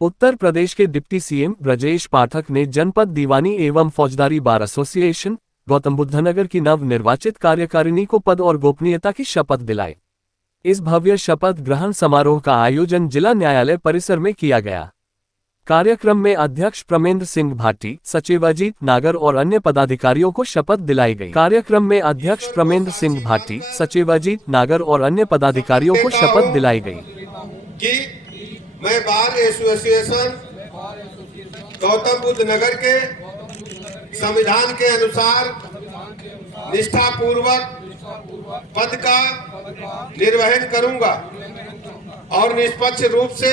उत्तर प्रदेश के deputy CM Brajesh Pathak ने जनपद दीवानी एवं फौजदारी बार एसोसिएशन गौतम बुद्ध नगर की नव निर्वाचित कार्यकारिणी को पद और गोपनीयता की शपथ दिलाई। इस भव्य शपथ ग्रहण समारोह का आयोजन जिला न्यायालय परिसर में किया गया। कार्यक्रम में अध्यक्ष प्रमेंद्र सिंह भाटी, सचिव अजीत नागर और अन्य पदाधिकारियों को शपथ दिलाई गई। कार्यक्रम में अध्यक्ष प्रमेंद्र सिंह भाटी, सचिव अजीत नागर और अन्य पदाधिकारियों को शपथ दिलाई गई कि मैं बार एसोसिएशन गौतम बुद्ध नगर के संविधान के अनुसार निष्ठापूर्वक पद का निर्वहन करूंगा और निष्पक्ष रूप से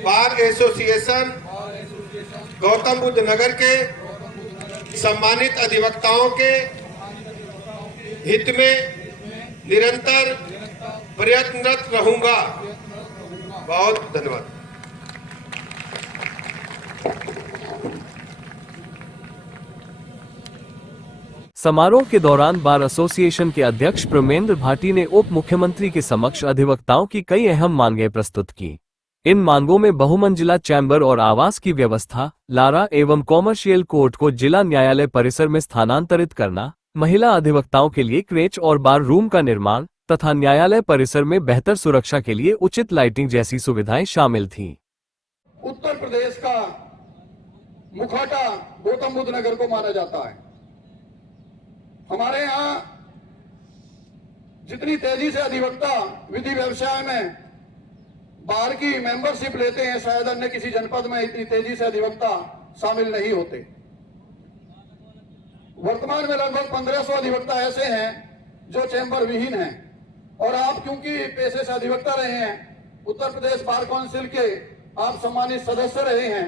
बार एसोसिएशन गौतम बुद्ध नगर के सम्मानित अधिवक्ताओं के हित में निरंतर प्रयत्नरत रहूंगा। बहुत धन्यवाद। समारोह के दौरान बार एसोसिएशन के अध्यक्ष प्रमेंद्र भाटी ने उप मुख्यमंत्री के समक्ष अधिवक्ताओं की कई अहम मांगें प्रस्तुत की। इन मांगों में बहुमंजिला चैम्बर और आवास की व्यवस्था, लारा एवं कॉमर्शियल कोर्ट को जिला न्यायालय परिसर में स्थानांतरित करना, महिला अधिवक्ताओं के लिए क्रेच और बार रूम का निर्माण तथा न्यायालय परिसर में बेहतर सुरक्षा के लिए उचित लाइटिंग जैसी सुविधाएं शामिल थीं। उत्तर प्रदेश का मुखौटा गौतम बुद्ध नगर को माना जाता है। हमारे यहाँ जितनी तेजी से अधिवक्ता विधि व्यवसाय में बार की मेंबरशिप लेते हैं, शायद अन्य किसी जनपद में इतनी तेजी से अधिवक्ता शामिल नहीं होते। वर्तमान में लगभग 1500 अधिवक्ता ऐसे हैं जो चैम्बर विहीन हैं और आप क्योंकि पेशे से अधिवक्ता रहे हैं, उत्तर प्रदेश बार काउंसिल के आप सम्मानित सदस्य रहे हैं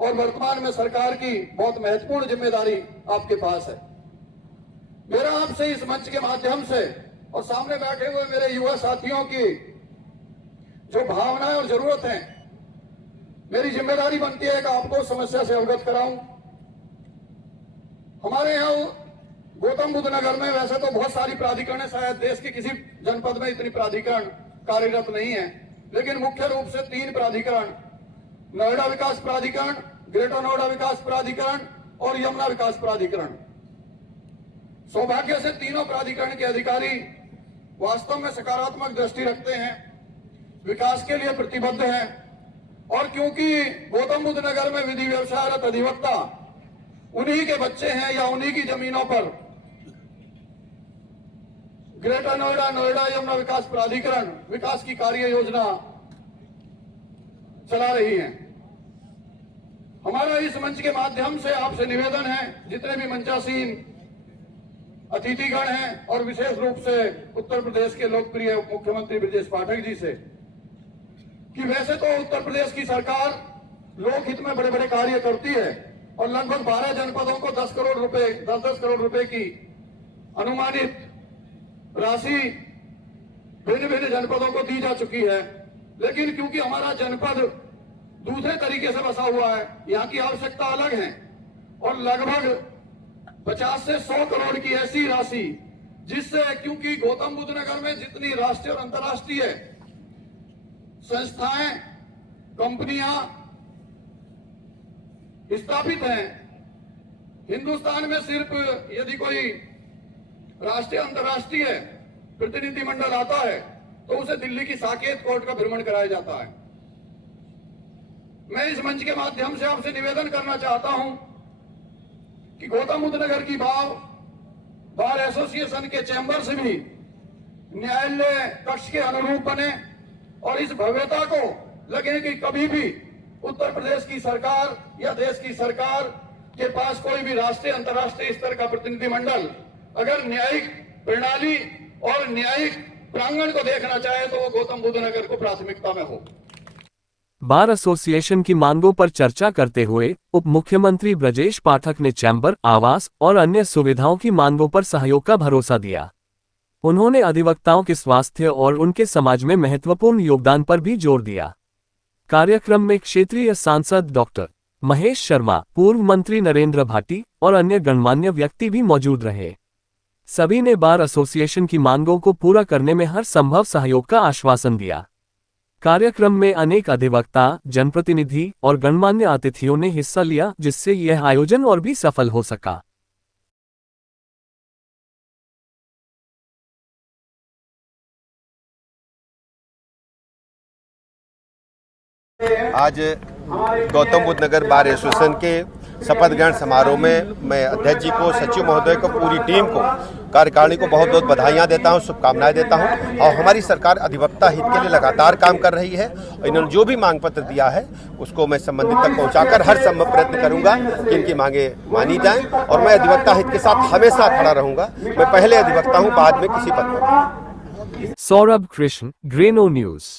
और वर्तमान में सरकार की बहुत महत्वपूर्ण जिम्मेदारी आपके पास है। मेरा आपसे इस मंच के माध्यम से और सामने बैठे हुए मेरे युवा साथियों की जो भावनाएं और जरूरत है, मेरी जिम्मेदारी बनती है कि आपको समस्या से अवगत कराऊं। हमारे यहाँ गौतम बुद्ध नगर में वैसे तो बहुत सारी प्राधिकरण है, शायद देश के किसी जनपद में इतनी प्राधिकरण कार्यरत नहीं है, लेकिन मुख्य रूप से 3 प्राधिकरण, नोएडा विकास प्राधिकरण, ग्रेटर नोएडा विकास प्राधिकरण और यमुना विकास प्राधिकरण। सौभाग्य से तीनों प्राधिकरण के अधिकारी वास्तव में सकारात्मक दृष्टि रखते हैं, विकास के लिए प्रतिबद्ध हैं और क्योंकि गौतम बुद्ध नगर में विधि व्यवसायरत अधिवक्ता उन्हीं के बच्चे हैं या उन्हीं की जमीनों पर ग्रेटर नोएडा, नोएडा यमुना विकास प्राधिकरण विकास की कार्य योजना चला रही है। हमारा इस मंच के माध्यम से आपसे निवेदन है, जितने भी मंचासीन अतिथिगण हैं और विशेष रूप से उत्तर प्रदेश के लोकप्रिय मुख्यमंत्री ब्रजेश पाठक जी से, कि वैसे तो उत्तर प्रदेश की सरकार लोकहित में बड़े बड़े कार्य करती है और लगभग 12 जनपदों को 10 करोड़ रुपए की अनुमानित राशि भिन्न भिन्न जनपदों को दी जा चुकी है, लेकिन क्योंकि हमारा जनपद दूसरे तरीके से बसा हुआ है, यहाँ की आवश्यकता अलग है और लगभग 50 से 100 करोड़ की ऐसी राशि, जिससे क्योंकि गौतम बुद्ध नगर में जितनी राष्ट्रीय और अंतर्राष्ट्रीय संस्थाएं, कंपनियां स्थापित हैं, हिंदुस्तान में सिर्फ यदि कोई राष्ट्रीय अंतर्राष्ट्रीय प्रतिनिधिमंडल आता है तो उसे दिल्ली की साकेत कोर्ट का भ्रमण कराया जाता है। मैं इस मंच के माध्यम से आपसे निवेदन करना चाहता हूं कि गौतम बुद्ध नगर की बार एसोसिएशन के चैम्बर से भी न्यायालय कक्ष के अनुरूप बने और इस भव्यता को लगे कि कभी भी उत्तर प्रदेश की सरकार या देश की सरकार के पास कोई भी राष्ट्रीय अंतर्राष्ट्रीय स्तर का प्रतिनिधिमंडल अगर न्यायिक प्रणाली और न्यायिक प्रांगण को देखना चाहे तो वो गौतम बुद्ध नगर को प्राथमिकता में हो। बार एसोसिएशन की मांगों पर चर्चा करते हुए उप मुख्यमंत्री ब्रजेश पाठक ने चैम्बर, आवास और अन्य सुविधाओं की मांगों पर सहयोग का भरोसा दिया। उन्होंने अधिवक्ताओं के स्वास्थ्य और उनके समाज में महत्वपूर्ण योगदान पर भी जोर दिया। कार्यक्रम में क्षेत्रीय सांसद डॉक्टर महेश शर्मा, पूर्व मंत्री नरेंद्र भाटी और अन्य गणमान्य व्यक्ति भी मौजूद रहे। सभी ने बार एसोसिएशन की मांगों को पूरा करने में हर संभव सहयोग का आश्वासन दिया। कार्यक्रम में अनेक अधिवक्ता, जनप्रतिनिधि और गणमान्य अतिथियों ने हिस्सा लिया, जिससे यह आयोजन और भी सफल हो सका। आज गौतम बुद्ध नगर बार एसोसिएशन के शपथ ग्रहण समारोह में मैं अध्यक्ष जी को, सचिव महोदय को, पूरी टीम को, कार्यकारिणी को बहुत बहुत बधाइयाँ देता हूँ, शुभकामनाएं देता हूँ। और हमारी सरकार अधिवक्ता हित के लिए लगातार काम कर रही है। इन्होंने जो भी मांग पत्र दिया है उसको मैं संबंधित तक पहुँचाकर हर संभव प्रयत्न करूँगा कि इनकी मांगे मानी जाएँ। और मैं अधिवक्ता हित के साथ हमेशा खड़ा रहूँगा। मैं पहले अधिवक्ता हूँ, बाद में किसी पद पर। सौरभ कृष्ण, ग्रेनो न्यूज।